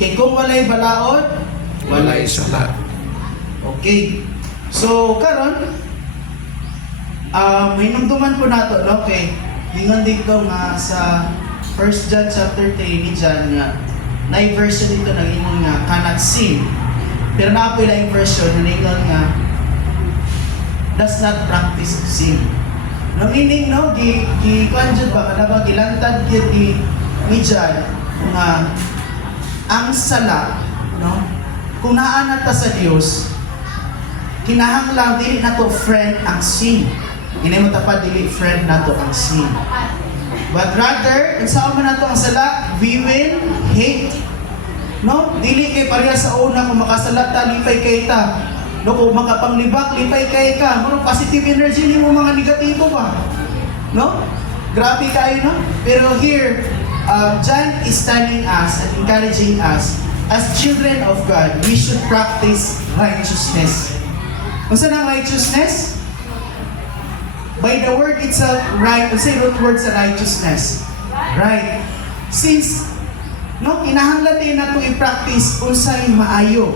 Kay kung walay balaod, Walay sala. Okay. So, karon hinumduman po nato, no? Okay. Ingon dito nga sa 1 John chapter 3 ni John nga, na version dito nang ingon nga, cannot sin. Pero na po yung version na ingon nga, does not practice sin. No meaning, no? Gi-conjure ba? Kada ba gilantad yun ni John nga, ang sala, no? Kung naanat ta sa Dios, kinahanglang dili nato friend ang sin. Hinay mo tapad dili friend nato ang sin. But rather, unsa man nato ang sala, we will hate. No? Dili kay pareha sa una kung makasala ta lipay kay ta. No, kung makapanglibak lipay kay ka. Muro positive energy nimo mga negatibo ba? No? Grabe kayo, no? Pero here, John is telling us and encouraging us as children of God, we should practice righteousness. Kung saan ang righteousness? By the word itself, right, say root word sa righteousness. Right. Since, no, kinahanglan din na ito i-practice unsay maayo.